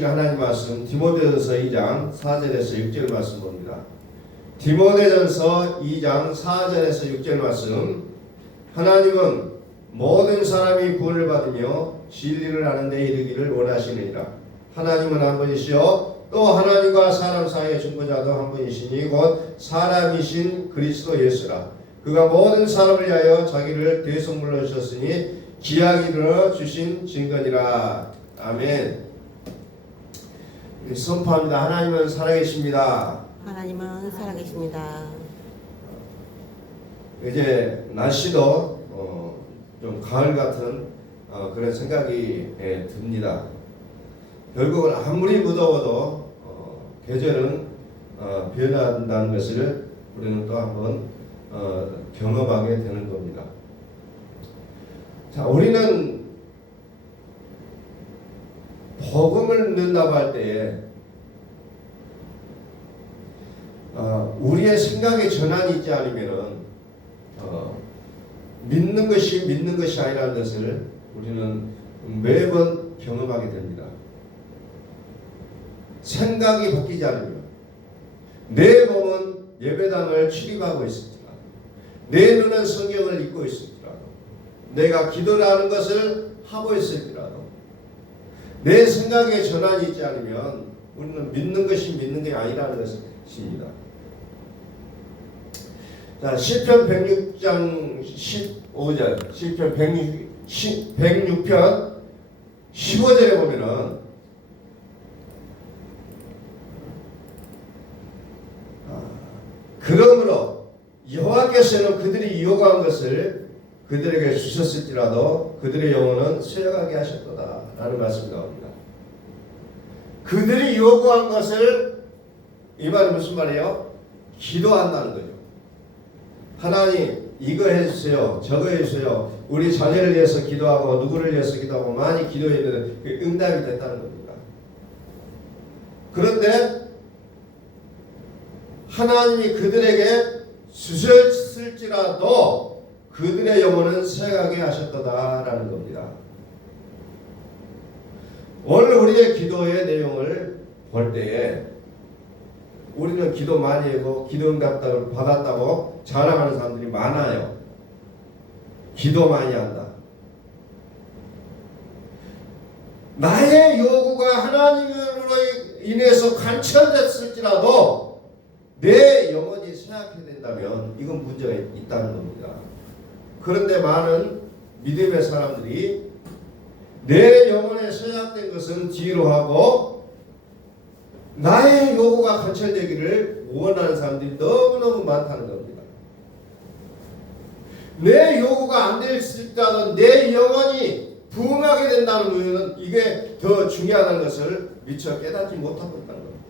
하나님 말씀 디모데전서 2장 4절에서 6절 말씀 봅니다. 디모데전서 2장 4절에서 6절 말씀. 하나님은 모든 사람이 구원을 받으며 진리를 아는 데 이르기를 원하시느니라. 하나님은 한 분이시요 또 하나님과 사람 사이의 중보자도 한 분이시니 곧 사람이신 그리스도 예수라. 그가 모든 사람을 위하여 자기를 대속물로 주셨으니 기약이 이르러 주신 증거니라. 아멘. 선포합니다. 하나님은 살아계십니다. 하나님은 살아계십니다. 이제 날씨도 좀 가을 같은 그런 생각이 듭니다. 결국은 아무리 무더워도 계절은 변한다는 것을 우리는 또 한번 경험하게 되는 겁니다. 자, 우리는 복음을 듣는다고 할 때에 우리의 생각의 전환이 있지 않으면은 믿는 것이 아니라는 것을 우리는 매번 경험하게 됩니다. 생각이 바뀌지 않으면 내 몸은 예배당을 출입하고 있을지라도 내 눈은 성경을 읽고 있을지라도 내가 기도를 하는 것을 하고 있을지라도 내 생각의 전환이 있지 않으면 우리는 믿는 것이 믿는 게 아니라는 것입니다. 자, 시편 106장 15절, 시편 106편 15절에 보면은 그러므로 여호와께서는 그들이 요구한 것을 그들에게 주셨을지라도 그들의 영혼은 쇠약하게 하셨도다 라는 말씀이 나옵니다. 그들이 요구한 것을, 이 말은 무슨 말이에요? 기도한다는 거죠. 하나님 이거 해주세요, 저거 해주세요. 우리 자녀를 위해서 기도하고 누구를 위해서 기도하고 많이 기도했는데 응답이 됐다는 겁니다. 그런데 하나님이 그들에게 주셨을지라도 그들의 영혼은 쇠하게 하셨도다라는 겁니다. 오늘 우리의 기도의 내용을 볼 때에 우리는 기도 많이 하고 기도 응답을 받았다고 자랑하는 사람들이 많아요. 기도 많이 한다. 나의 요구가 하나님으로 인해서 관철됐을지라도 내 영혼이 쇠약해야 된다면 이건 문제가 있다는 겁니다. 그런데 많은 믿음의 사람들이 내 영혼에 쇠약된 것은 뒤로 하고 나의 요구가 관철되기를 원하는 사람들이 너무너무 많다는 겁니다. 내 요구가 안 될 수 있다는 내 영혼이 부흥하게 된다는 이유는 이게 더 중요하다는 것을 미처 깨닫지 못하고 있다는 겁니다.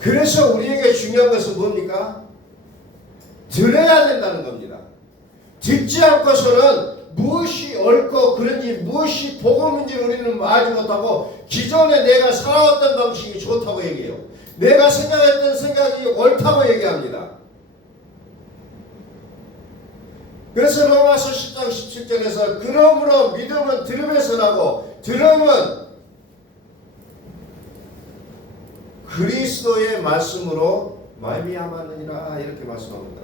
그래서 우리에게 중요한 것은 뭡니까? 들어야 된다는 겁니다. 듣지 않고서는 무엇이 옳고 그런지 무엇이 복음인지 우리는 알지 못하고 기존에 내가 살아왔던 방식이 좋다고 얘기해요. 내가 생각했던 생각이 옳다고 얘기합니다. 그래서 로마서 10장 17절에서 그러므로 믿음은 들음에서 나고 들음은 그리스도의 말씀으로 말미암았느니라 이렇게 말씀합니다.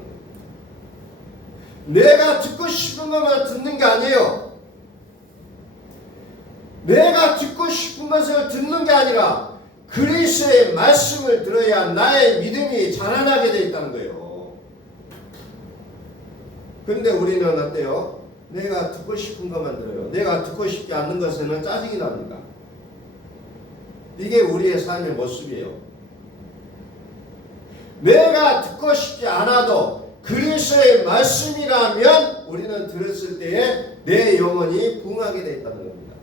내가 듣고 싶은 것만 듣는 게 아니에요. 내가 듣고 싶은 것을 듣는 게 아니라 그리스도의 말씀을 들어야 나의 믿음이 자라나게 되어 있다는 거예요. 그런데 우리는 어때요? 내가 듣고 싶은 것만 들어요. 내가 듣고 싶지 않는 것에는 짜증이 납니다. 이게 우리의 삶의 모습이에요. 내가 듣고 싶지 않아도 그리스도의 말씀이라면 우리는 들었을 때에 내 영혼이 부흥하게 되어 있다는 겁니다.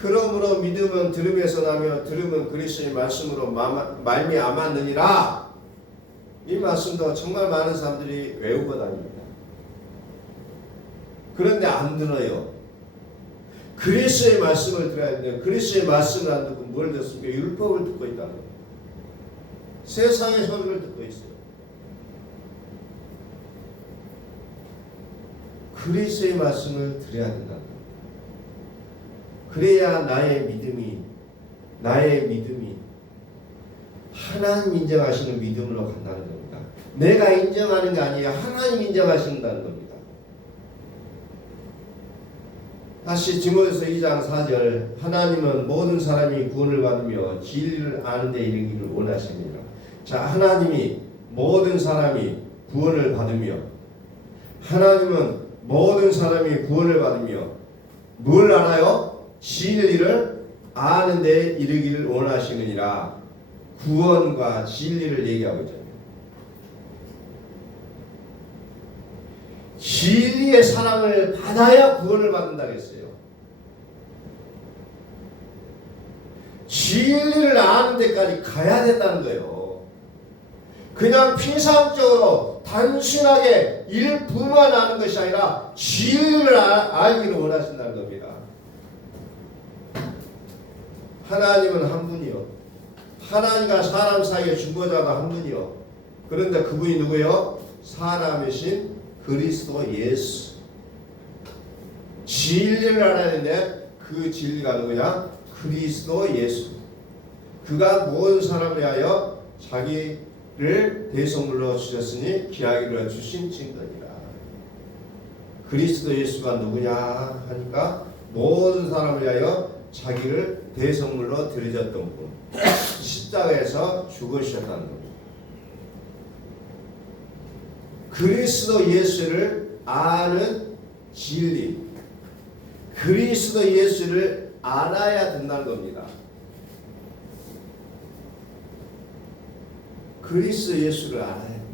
그러므로 믿음은 들음에서 나며 들음은 그리스도의 말씀으로 말미암았느니라. 이 말씀도 정말 많은 사람들이 외우고 다닙니다. 그런데 안 들어요. 그리스도의 말씀을 들어야 되는데 그리스도의 말씀을 안 듣고 뭘 듣습니까? 율법을 듣고 있다는 겁니다. 세상의 소리를 듣고 있어요. 그리스도의 말씀을 들어야 된다는 겁니다. 그래야 나의 믿음이 하나님 인정하시는 믿음으로 간다는 겁니다. 내가 인정하는 게 아니라 하나님 인정하신다는 겁니다. 다시 디모데서 2장 4절 하나님은 모든 사람이 구원을 받으며 진리를 아는 데 이르기를 원하십니다. 자, 하나님이 모든 사람이 구원을 받으며 하나님은 모든 사람이 구원을 받으며 뭘 알아요? 진리를 아는 데 이르기를 원하시느니라. 구원과 진리를 얘기하고 있잖아요. 진리의 사랑을 받아야 구원을 받는다고 했어요. 진리를 아는 데까지 가야 된다는 거예요. 그냥 피상적으로 단순하게 일부만 아는 것이 아니라 진리를 알기를 원하신다는 겁니다. 하나님은 한 분이요. 하나님과 사람 사이의 중보자가 한 분이요. 그런데 그분이 누구예요? 사람이신 그리스도 예수. 진리를 알아야 되는데 그 진리가 누구야? 그리스도 예수. 그가 모든 사람을 위하여 자기를 대속물로 주셨으니 기하기를 주신 증거니라. 그리스도 예수가 누구냐 하니까 모든 사람을 위하여 자기를 대속물로 드려졌던 분. 십자가에서 죽으셨다는 겁니다. 그리스도 예수를 아는 진리. 그리스도 예수를 알아야 된다는 겁니다. 그리스도 예수를 알아야 됩니다.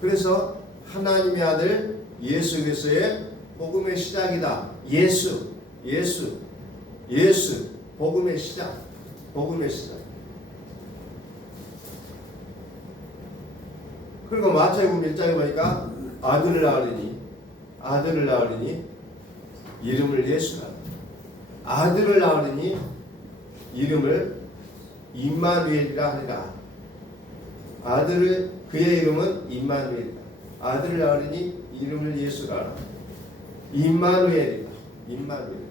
그래서 하나님의 아들 예수 그리스도의 복음의 시작이다. 예수, 복음의 시작, 복음의 시작. 그리고 마태복음 1장에 보니까 아들을 낳으리니 이름을 예수라. 아들을 낳으리니 이름을 임마누엘이라 하리라. 그의 이름은 임마누엘이다. 아들을 낳으리니 이름을 예수라 하라. 임마누엘이다. 임마누엘.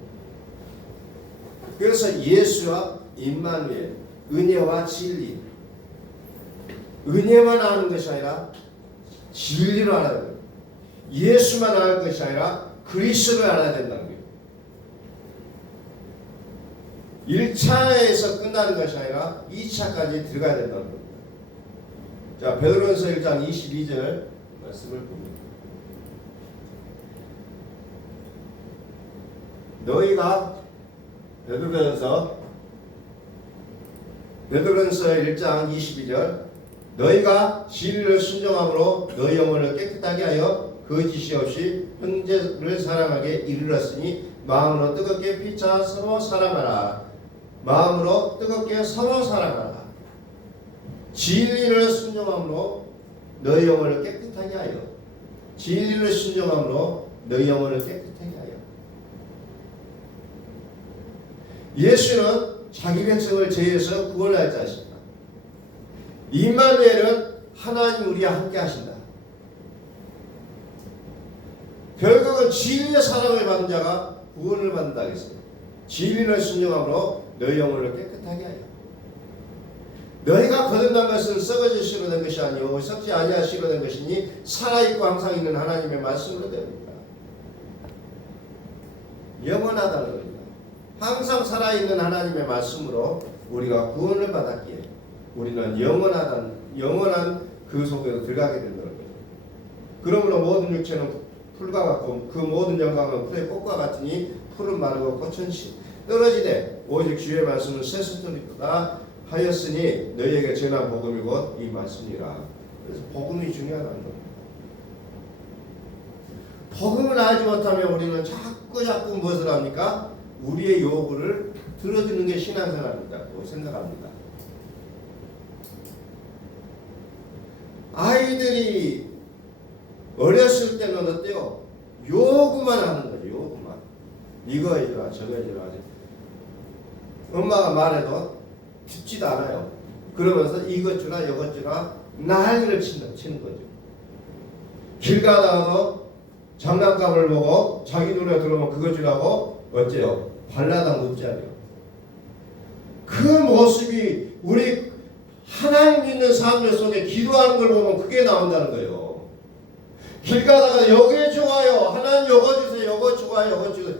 그래서 예수와 임마누엘, 은혜와 진리. 은혜만 아는 것이 아니라 진리를 알아야 돼요. 예수만 아는 것이 아니라 그리스도를 알아야 된다는 거예요. 1차에서 끝나는 것이 아니라 2차까지 들어가야 된다는 겁니다. 자, 베드로전서 1장 22절 말씀을 봅니다. 너희가 베드로전서 1장 22절 너희가 진리를 순종함으로 너희 영혼을 깨끗하게 하여 거짓이 없이 형제를 사랑하게 이르렀으니 마음으로 뜨겁게 피차 서로 사랑하라. 마음으로 뜨겁게 서로 사랑하라. 진리를 순종함으로 너희 영혼을 깨끗하게 하여. 진리를 순종함으로 너희 영혼을 깨끗하게 하여. 예수는 자기 백성을 죄에서 구원할 자십니다. 임마누엘은 하나님 우리와 함께 하신다. 결국은 진리의 사랑을 받은 자가 구원을 받는다 했어요. 진리를 순종함으로 너희 영혼을 깨끗하게 하여. 너희가 거듭난 것은 썩어지시로 된 것이 아니요 썩지 아니하시로 된 것이니 살아있고 항상 있는 하나님의 말씀으로 됩니다. 영원하다는 겁니다. 항상 살아있는 하나님의 말씀으로 우리가 구원을 받았기에 우리는 영원한 그 속에서 들어가게 된다는 거죠. 그러므로 모든 육체는 풀과 같고 그 모든 영광은 풀의 꽃과 같으니 풀은 마르고 꽃은 떨어지되 오직 주의 말씀은 새순돌이다 하였으니 너희에게 전한 복음이 곧 이 말씀이라. 그래서 복음이 중요하다는 겁니다. 복음을 알지 못하면 우리는 자꾸 무엇을 합니까? 우리의 요구를 들어주는 게 신앙생활이라고 생각합니다. 아이들이 어렸을 때는 어때요? 요구만 하는 거죠. 요구만. 이거 해주라 저거 해주라. 엄마가 말해도 듣지도 않아요. 그러면서 이것 주라 이것 주라 난리를 치는 거죠. 길 가다가도 장난감을 보고 자기 눈에 들어오면 그거 주라고 어째요? 발라당 눕자리요. 그 모습이 우리 하나님 믿는 사람들 속에 기도하는 걸 보면 그게 나온다는 거예요. 길 가다가 여기 좋아요. 하나님 요거 주세요. 요거 좋아요. 요거 주세요.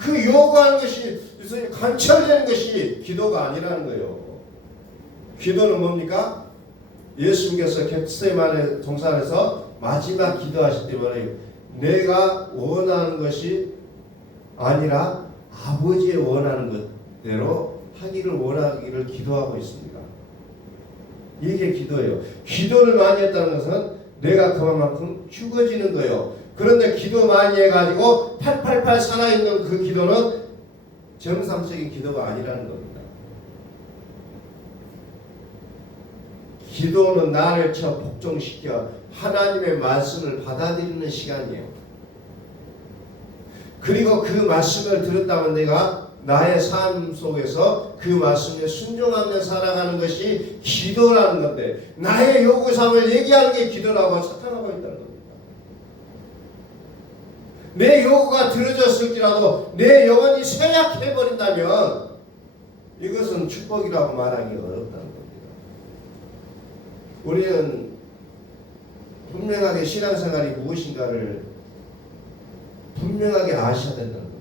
그 요구하는 것이 관철되는 것이 기도가 아니라는 거예요. 기도는 뭡니까? 예수님께서 겟세마네 동산에서 마지막 기도하실 때 말해요. 내가 원하는 것이 아니라 아버지의 원하는 것대로 하기를 원하기를 기도하고 있습니다. 이게 기도예요. 기도를 많이 했다는 것은 내가 그만큼 죽어지는 거예요. 그런데 기도 많이 해가지고 888 살아있는 그 기도는 정상적인 기도가 아니라는 겁니다. 기도는 나를 복종시켜 하나님의 말씀을 받아들이는 시간이에요. 그리고 그 말씀을 들었다면 내가 나의 삶 속에서 그 말씀에 순종하며 살아가는 것이 기도라는 건데 나의 요구사항을 얘기하는 게 기도라고 착각하고 있다는 겁니다. 내 요구가 들어졌을지라도 내 영혼이 쇠약해버린다면 이것은 축복이라고 말하기 어렵다는 겁니다. 우리는 분명하게 신앙생활이 무엇인가를 분명하게 아셔야 된다는 겁니다.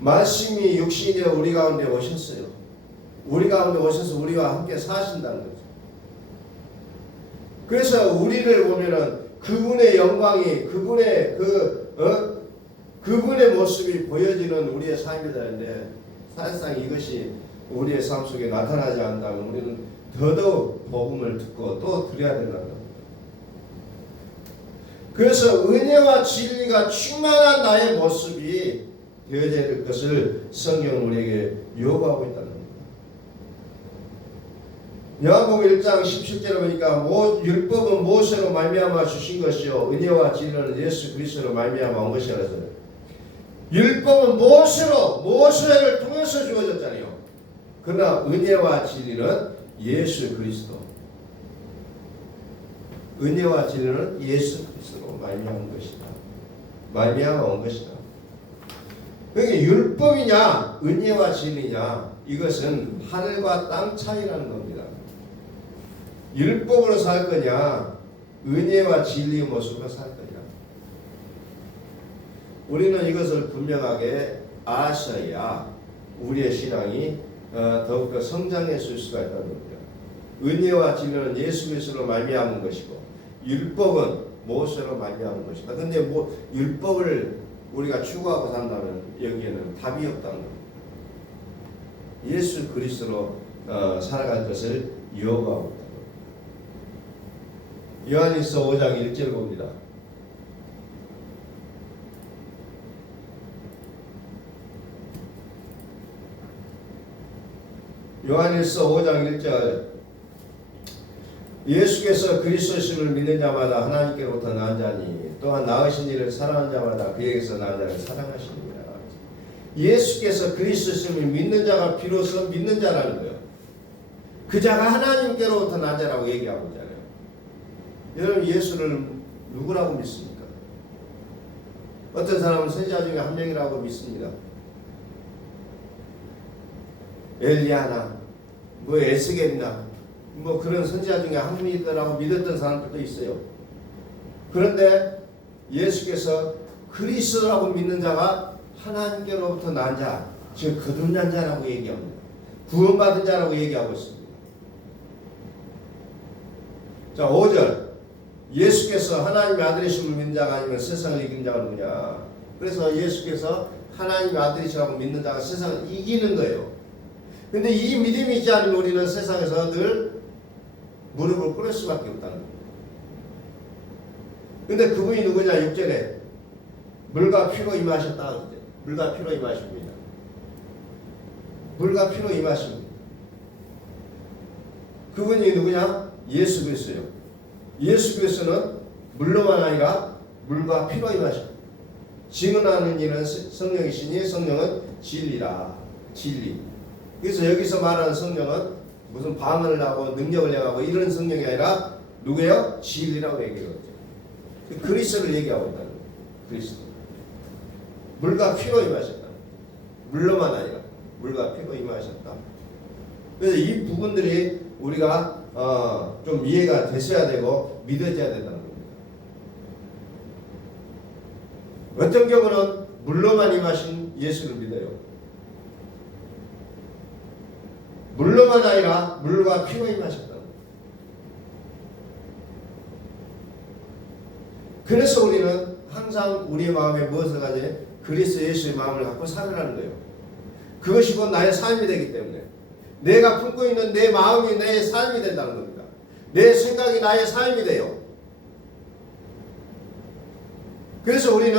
말씀이 육신이 되어 우리 가운데 오셨어요. 우리 가운데 오셔서 우리와 함께 사신다는 거죠. 그래서 우리를 보면은 그분의 영광이 그분의 모습이 보여지는 우리의 삶이 되는데 사실상 이것이 우리의 삶 속에 나타나지 않는다면 우리는 더더욱 복음을 듣고 또 드려야 된다는 겁니다. 그래서 은혜와 진리가 충만한 나의 모습이 되어져야 될 것을 성경은 우리에게 요구하고 있다는 겁니다. 요한복음 1장 17절에 보니까 율법은 모세로 말미암아 주신 것이요 은혜와 진리는 예수 그리스도로 말미암아 온 것이라 했어요. 율법은 모세를 통해서 주어졌잖아요. 그러나 은혜와 진리는 예수 그리스도. 은혜와 진리는 예수 그리스도로 말미암은 것이다. 말미암아 온 것이다. 그러니까 율법이냐 은혜와 진리냐 이것은 하늘과 땅 차이라는 겁니다. 율법으로 살 거냐 은혜와 진리의 모습으로 살 거냐. 우리는 이것을 분명하게 아셔야 우리의 신앙이 더욱더 성장했을 수가 있다는 겁니다. 은혜와 진리는 예수 그리스도로 말미암은 것이고 율법은 모세로 말미암은 것이다. 그런데 율법을 우리가 추구하고 산다면 여기에는 답이 없다는 겁니다. 예수 그리스도로 살아갈 것을 요구하고 있다. 요한일서 5장 1절 봅니다. 요한일서 5장 1절 예수께서 그리스도심을 믿는 자마다 하나님께로부터 난 자니 또한 나으신 이를 사랑하는 자마다 그에게서 난 자를 사랑하시느니라. 예수께서 그리스도심을 믿는 자가 비로소 믿는 자라는 거예요. 그 자가 하나님께로부터 난 자라고 얘기하고 있잖아요. 여러분 예수를 누구라고 믿습니까? 어떤 사람은 선지자 중에 한 명이라고 믿습니다. 엘리야나 에스겔이나 그런 선지자 중에 한 분이라고 믿었던 사람들도 있어요. 그런데 예수께서 그리스도라고 믿는 자가 하나님께로부터 난 자, 즉 거듭난 자라고 얘기합니다. 구원받은 자라고 얘기하고 있습니다. 자 5절 예수께서 하나님의 아들이심을 믿는 자가 아니면 세상을 이기는 자가 누구냐. 그래서 예수께서 하나님의 아들이시라고 믿는 자가 세상을 이기는 거예요. 근데 이 믿음이 있지 않으면 우리는 세상에서 늘 무릎을 꿇을 수밖에 없다는 겁니다. 근데 그분이 누구냐? 6절에 물과 피로 임하셨다. 물과 피로 임하십니다. 물과 피로 임하십니다. 그분이 누구냐? 예수 그리스도요. 예수 그리스도는 물로만 아니라 물과 피로 임하십니다. 증언하는 이는 성령이시니 성령은 진리라. 진리. 그래서 여기서 말하는 성령은 무슨 방언을 하고 능력을 행하고 이런 성령이 아니라 누구예요? 진리라고 얘기하죠. 그리스도를 얘기하고 있다는 거예요. 그리스도. 물과 피로 임하셨다. 물로만 아니라 물과 피로 임하셨다. 그래서 이 부분들이 우리가 좀 이해가 됐어야 되고 믿어져야 된다는 겁니다. 어떤 경우는 물로만 임하신 예수를 믿어요. 물로만 아니라 물과 피로 임하셨다. 그래서 우리는 항상 우리의 마음에 무엇을 가져? 그리스도 예수의 마음을 갖고 살아가는 거예요. 그것이 곧 나의 삶이 되기 때문에 내가 품고 있는 내 마음이 내 삶이 된다는 겁니다. 내 생각이 나의 삶이 돼요. 그래서 우리는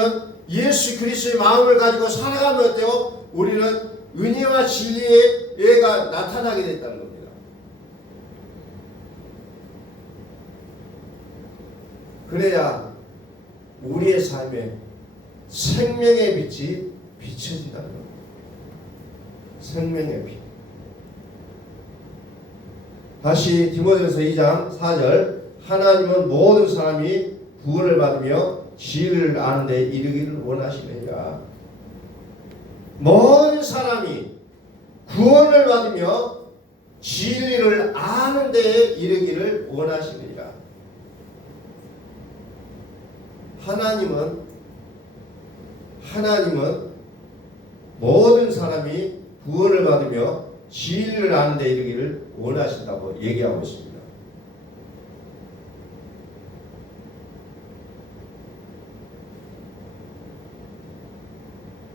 예수 그리스도의 마음을 가지고 살아가면 어때요? 우리는 은혜와 진리의 예가 나타나게 됐다는 겁니다. 그래야 우리의 삶에 생명의 빛이 비춰진다는 겁니다. 생명의 빛. 다시 디모데전서 2장 4절 하나님은 모든 사람이 구원을 받으며 진리를 아는 데 이르기를 원하시느니라. 모든 사람이 구원을 받으며 진리를 아는 데에 이르기를 원하시느니라. 하나님은 모든 사람이 구원을 받으며 진리를 아는 데 이르기를 원하신다고 얘기하고 있습니다.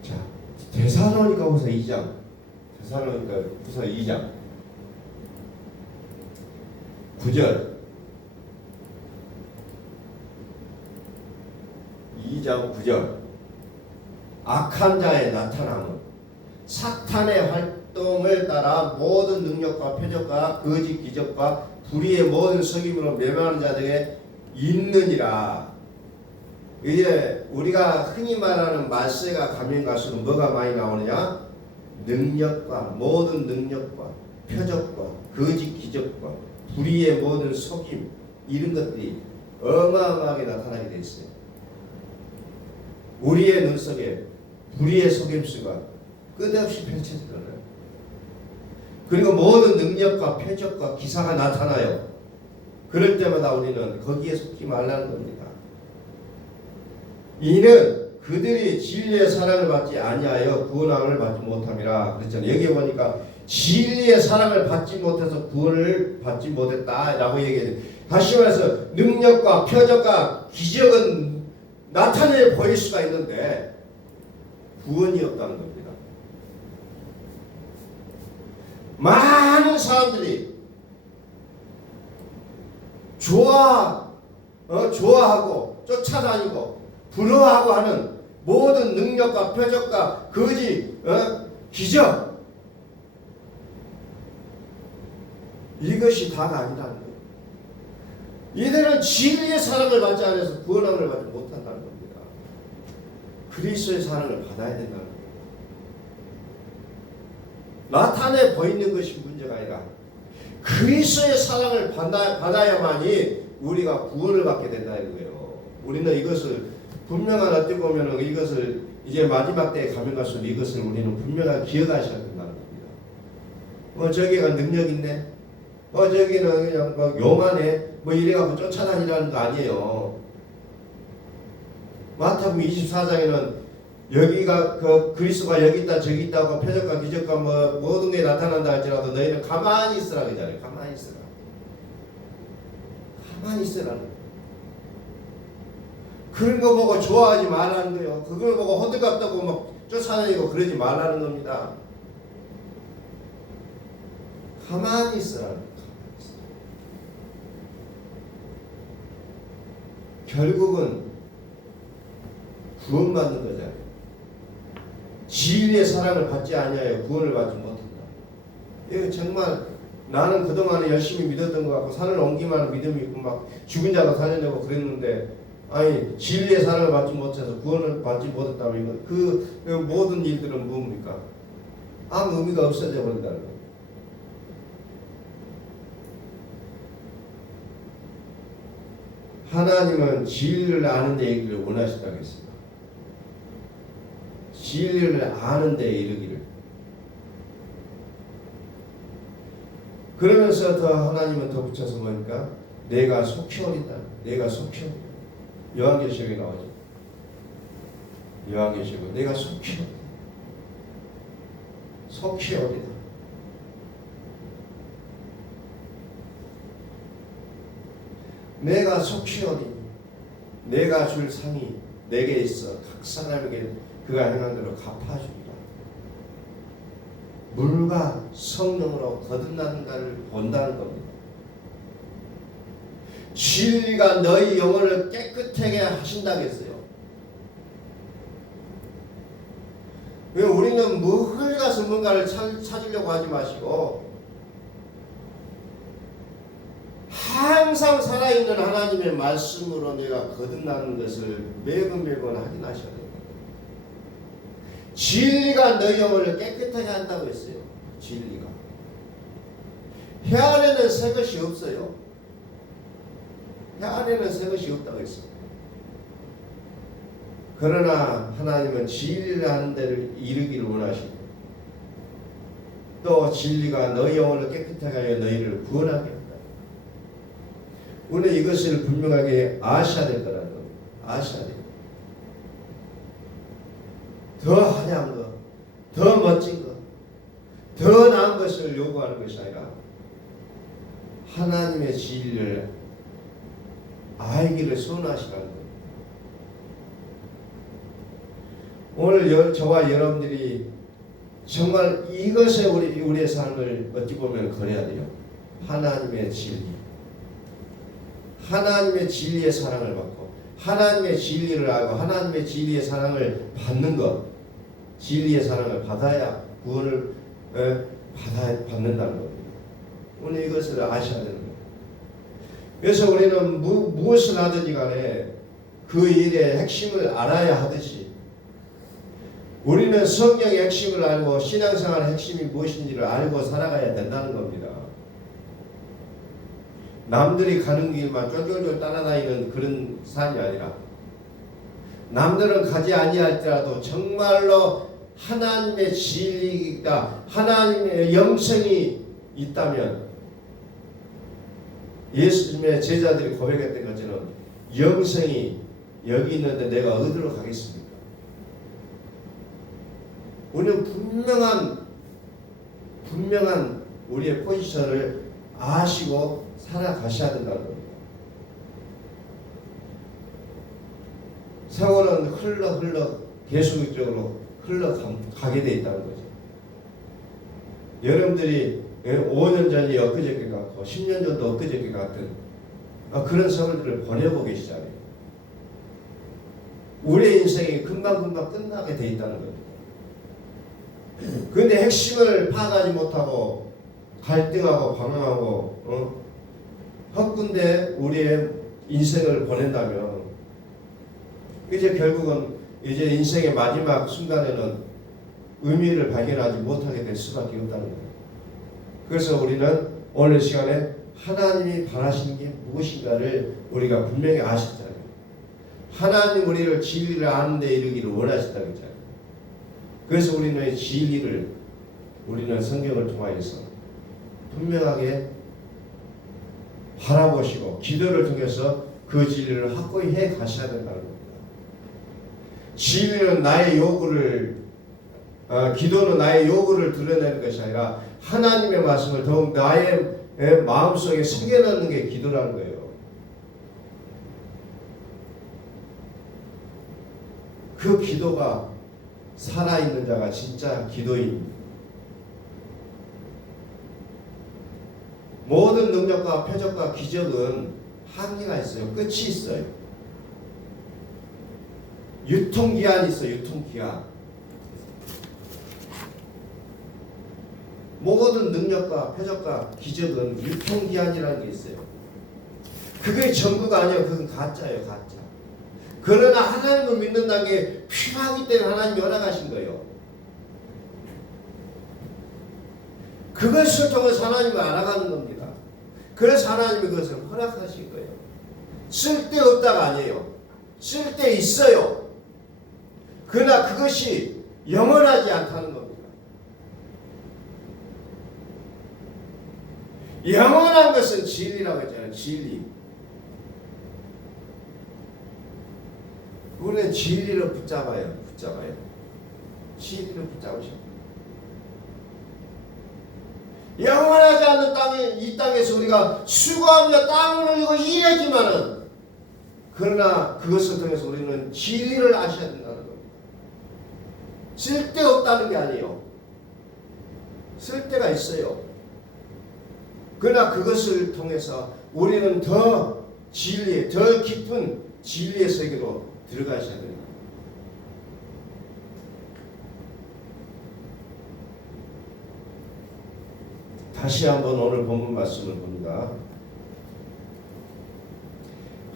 자, 데살로니가후서 2장 9절 2장 9절 악한 자의 나타남은 사탄의 활동을 따라 모든 능력과 표적과 거짓 기적과 불의의 모든 속임으로 멸망하는 자들에게 있느니라. 이제 우리가 흔히 말하는 말세가 가면 갈수록 뭐가 많이 나오느냐? 능력과 모든 능력과 표적과 거짓 기적과 불의의 모든 속임 이런 것들이 어마어마하게 나타나게 돼 있어요. 우리의 눈 속에 불의의 속임수가 끝없이 펼쳐지잖아요. 그리고 모든 능력과 표적과 기사가 나타나요. 그럴 때마다 우리는 거기에 속지 말라는 겁니다. 이는 그들이 진리의 사랑을 받지 아니하여 구원함을 받지 못함이라 그랬잖아요. 여기 보니까 진리의 사랑을 받지 못해서 구원을 받지 못했다라고 얘기해요. 다시 말해서 능력과 표적과 기적은 나타내 보일 수가 있는데 구원이 없다는 겁니다. 많은 사람들이 좋아하고 쫓아다니고 부러워하고 하는 모든 능력과 표적과 거짓 기적 이것이 다가 아니라는 거예요. 이들은 진리의 사랑을 받지 않아서 구원함을 받지 못한다는 겁니다. 그리스도의 사랑을 받아야 된다는 거예요. 나타내 보이는 것이 문제가 아니라 그리스도의 사랑을 받아야만이 우리가 구원을 받게 된다는 거예요. 우리는 이것을 분명한 어떻게 보면은 이것을 이제 마지막 때에 가면 갈수록 이것을 우리는 분명하게 기억하셔야 된다는 겁니다. 저기가 능력인데 저기는 그냥 요만해 이래갖고 쫓아다니라는 거 아니에요. 마태복음 24장에는 여기가 그리스도가 여기 있다 저기 있다고 표적과 기적과 모든 게 나타난다 할지라도 너희는 가만히 있으라 그러잖아요. 가만히 있으라. 가만히 있으라는 거예요. 그런 거 보고 좋아하지 말라는 거예요. 그걸 보고 호들갑 떠고 쫓아다니고 그러지 말라는 겁니다. 가만히 있으라는 거예요. 결국은 구원받는 거잖아요. 진리의 사랑을 받지 아니하여 구원을 받지 못한다. 이거 정말 나는 그동안에 열심히 믿었던 것 같고 산을 옮기만 하는 믿음이 있고 막 죽은 자도 살려내고 그랬는데 아니 진리의 사랑을 받지 못해서 구원을 받지 못했다면 이건 그 모든 일들은 뭡니까? 아무 의미가 없어져 버린다는 거예요. 하나님은 진리를 아는 데 이르기를 원하신다고 했습니다. 진리를 아는 데 이르기를. 그러면서 더 하나님은 더 붙여서 뭐니까 내가 속히 어린다. 내가 속히 어린다. 요한계시록에 나오죠. 요한계시록 내가 속히 어린다. 속히 어린다. 내가 속히 어린 내가 줄 상이 내게 있어 각 사람에게 그가 행한 대로 갚아주리라. 물과 성령으로 거듭나는 자를 본다는 겁니다. 진리가 너희 영혼을 깨끗하게 하신다고 했어요. 우리는 물 가서 뭔가를 찾으려고 하지 마시고 항상 살아있는 하나님의 말씀으로 내가 거듭나는 것을 매번 확인하셔야 됩니다. 진리가 너희 영혼을 깨끗하게 한다고 했어요. 진리가. 해 안에는 새 것이 없어요. 해 안에는 새 것이 없다고 했어요. 그러나 하나님은 진리를 하는 데를 이르기를 원하시고 또 진리가 너희 영혼을 깨끗하게 하여 너희를 구원하게 한다. 우리는 이것을 분명하게 아셔야 될 거라는 겁니다. 아셔야 돼요. 더 화려한 것, 더 멋진 것, 더 나은 것을 요구하는 것이 아니라 하나님의 진리를 알기를 소원하시라는 겁니다. 오늘 저와 여러분들이 정말 이것에 우리의 삶을 어찌 보면 걸어야 돼요. 하나님의 진리. 하나님의 진리의 사랑을 받고 하나님의 진리를 알고 하나님의 진리의 사랑을 받는 것, 진리의 사랑을 받아야 구원을 받는다는 겁니다. 오늘 이것을 아셔야 되는 거예요. 그래서 우리는 무엇을 하든지 간에 그 일의 핵심을 알아야 하듯이 우리는 성경의 핵심을 알고 신앙생활의 핵심이 무엇인지를 알고 살아가야 된다는 겁니다. 남들이 가는 길만 쫄쫄쫄 따라다니는 그런 삶이 아니라 남들은 가지 아니할지라도 정말로 하나님의 진리가 하나님의 영생이 있다면 예수님의 제자들이 고백했던 것처럼 영생이 여기 있는데 내가 어디로 가겠습니까? 우리는 분명한 우리의 포지션을 아시고 살아가셔야 된다는 겁니다. 세월은 흘러 계속적으로 흘러가게 돼 있다는 거죠. 여러분들이 5년 전이 엊그저께 같고 10년 전도 엊그저께 같은 그런 세월들을 보내고 계시잖아요. 우리의 인생이 금방 끝나게 돼 있다는 겁니다. 그런데 핵심을 파악하지 못하고 갈등하고 방황하고 헛군데 우리의 인생을 보낸다면 이제 결국은 이제 인생의 마지막 순간에는 의미를 발견하지 못하게 될 수밖에 없다는 거예요. 그래서 우리는 오늘 시간에 하나님이 바라시는 게 무엇인가를 우리가 분명히 아시잖아요. 하나님 우리를 진리를 아는 데 이르기를 원하신다고 했잖아요. 그래서 우리는 진리를 우리는 성경을 통하여서 분명하게 바라보시고 기도를 통해서 그 진리를 확고히 해 가셔야 된다는 겁니다. 진리는 나의 요구를 기도는 나의 요구를 드러내는 것이 아니라 하나님의 말씀을 더욱 나의 마음속에 새겨넣는 게 기도라는 거예요. 그 기도가 살아있는 자가 진짜 기도입니다. 모든 능력과 표적과 기적은 한계가 있어요. 끝이 있어요. 유통기한이 있어요. 유통기한. 모든 능력과 표적과 기적은 유통기한이라는 게 있어요. 그게 전부가 아니에요. 그건 가짜예요. 가짜. 그러나 하나님을 믿는다는 게 필요하기 때문에 하나님이 허락하신 거예요. 그것을 통해서 하나님을 알아가는 겁니다. 그래서 하나님이 그것을 허락하신 거예요. 쓸데없다가 아니에요. 쓸데 있어요. 그러나 그것이 영원하지 않다는 겁니다. 영원한 것은 진리라고 했잖아요. 진리. 우리는 진리를 붙잡아요. 진리를 붙잡으셔. 영원하지 않는 땅에, 이 땅에서 우리가 수고하며 땀을 흘리고 일하지만은, 그러나 그것을 통해서 우리는 진리를 아셔야 된다는 겁니다. 쓸데없다는 게 아니에요. 쓸데가 있어요. 그러나 그것을 통해서 우리는 더 진리에, 더 깊은 진리의 세계로 들어가셔야 됩니다. 다시 한번 오늘 본문 말씀을 봅니다.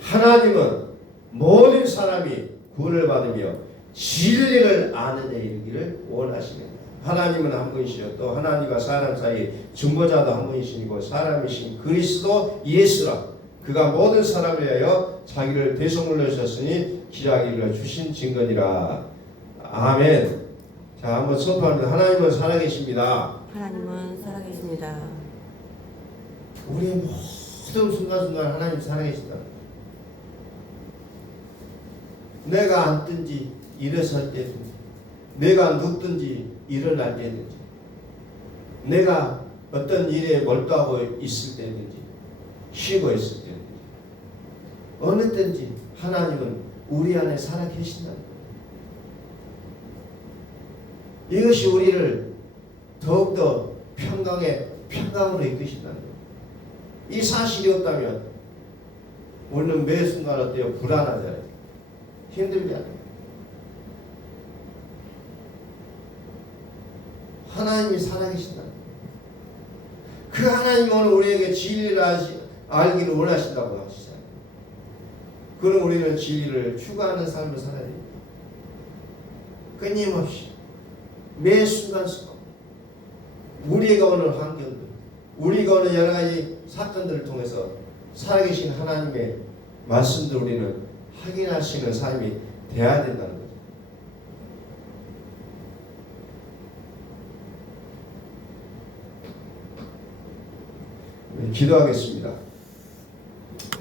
하나님은 모든 사람이 구원을 받으며 진리를 아는 데 이르기를 원하시는 하나님은 한 분이시요 또 하나님과 사람 사이 중보자도 한 분이시고 사람이신 그리스도 예수라 그가 모든 사람을 위하여 자기를 대속물로 주셨으니 기약이라 주신 증거니라. 아멘. 자, 한번 선포합니다. 하나님은 살아계십니다. 하나님은 살아계십니다. 우리의 모든 순간순간 하나님 살아계신다. 내가 앉든지 일어설 때든지 내가 눕든지 일어날 때든지 내가 어떤 일에 몰두하고 있을 때든지 쉬고 있을 때든지 어느 때든지 하나님은 우리 안에 살아계신다. 이것이 우리를 더욱더 평강으로 이끄신다는 거예요. 이 사실이 없다면 우리는 매 순간 어때요? 불안하잖아요. 힘들잖아요. 하나님이 살아계신다. 그 하나님은 오늘 우리에게 진리를 알기를 원하신다고 하시잖아요. 그럼 우리는 진리를 추구하는 삶을 살아야 됩니다. 끊임없이 매 순간순간 우리가 오는 환경들, 우리가 오는 여러 가지 사건들을 통해서 살아계신 하나님의 말씀들 우리는 확인할 수 있는 삶이 되어야 된다는 거죠. 기도하겠습니다.